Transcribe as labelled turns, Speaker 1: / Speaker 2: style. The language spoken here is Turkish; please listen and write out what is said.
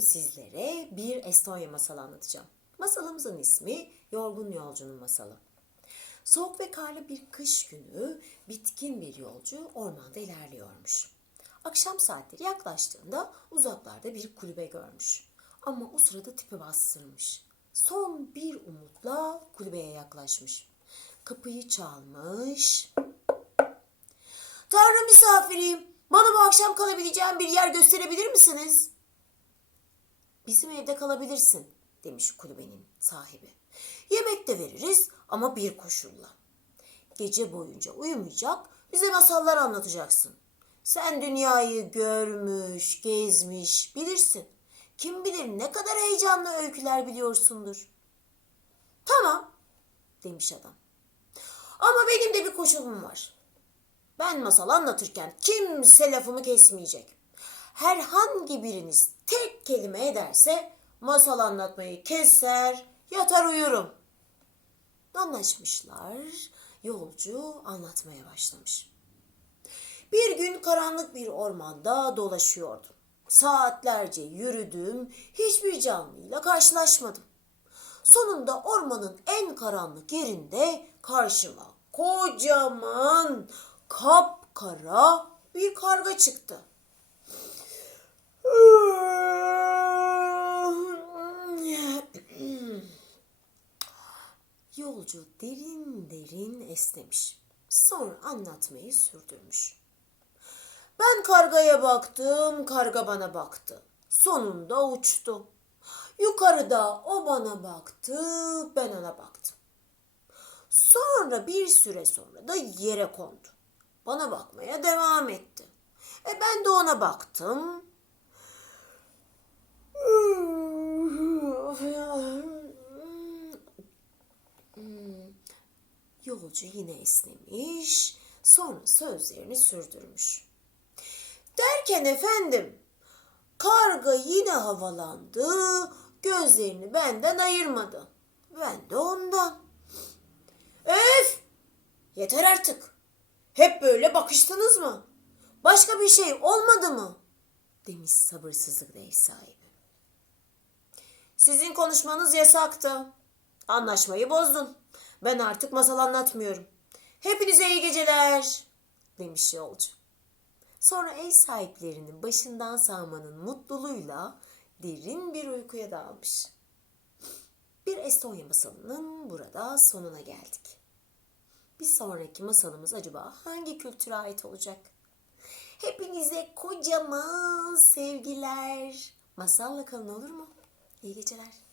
Speaker 1: sizlere bir Estonya masalı anlatacağım. Masalımızın ismi Yorgun Yolcunun Masalı. Soğuk ve karlı bir kış günü bitkin bir yolcu ormanda ilerliyormuş. Akşam saatleri yaklaştığında uzaklarda bir kulübe görmüş. Ama o sırada tipi bastırmış. Son bir umutla kulübeye yaklaşmış. Kapıyı çalmış. Tanrı misafiriyim. Bana bu akşam kalabileceğim bir yer gösterebilir misiniz? Bizim evde kalabilirsin demiş kulübenin sahibi. Yemek de veririz ama bir koşulla. Gece boyunca uyumayacak, bize masallar anlatacaksın. Sen dünyayı görmüş, gezmiş, bilirsin. Kim bilir ne kadar heyecanlı öyküler biliyorsundur. Tamam, demiş adam. Ama benim de bir koşulum var. Ben masal anlatırken kimse lafımı kesmeyecek. Herhangi biriniz tek kelime ederse masal anlatmayı keser, yatar uyurum. Anlaşmışlar. Yolcu anlatmaya başlamış. Bir gün karanlık bir ormanda dolaşıyordum. Saatlerce yürüdüm, hiçbir canlıyla karşılaşmadım. Sonunda ormanın en karanlık yerinde karşıma kocaman kapkara bir karga çıktı. Yolcu derin derin esnemiş. Sonra anlatmayı sürdürmüş. Ben kargaya baktım, karga bana baktı. Sonunda uçtu. Yukarıda o bana baktı, ben ona baktım. Sonra bir süre sonra da yere kondu. Bana bakmaya devam etti. E ben de ona baktım. Yolcu yine esnemiş, sonra sözlerini sürdürmüş. Derken efendim, karga yine havalandı, gözlerini benden ayırmadı. Ben de ondan. Öf! Yeter artık. Hep böyle bakıştınız mı? Başka bir şey olmadı mı? Demiş sabırsızlıkla ev sahibi. Sizin konuşmanız yasaktı. Anlaşmayı bozdun. Ben artık masal anlatmıyorum. Hepinize iyi geceler. Demiş yolcu. Sonra ev sahiplerinin başından sağmanın mutluluğuyla derin bir uykuya dalmış. Bir Estonya masalının burada sonuna geldik. Bir sonraki masalımız acaba hangi kültüre ait olacak? Hepinize kocaman sevgiler. Masalla kalın olur mu? İyi geceler.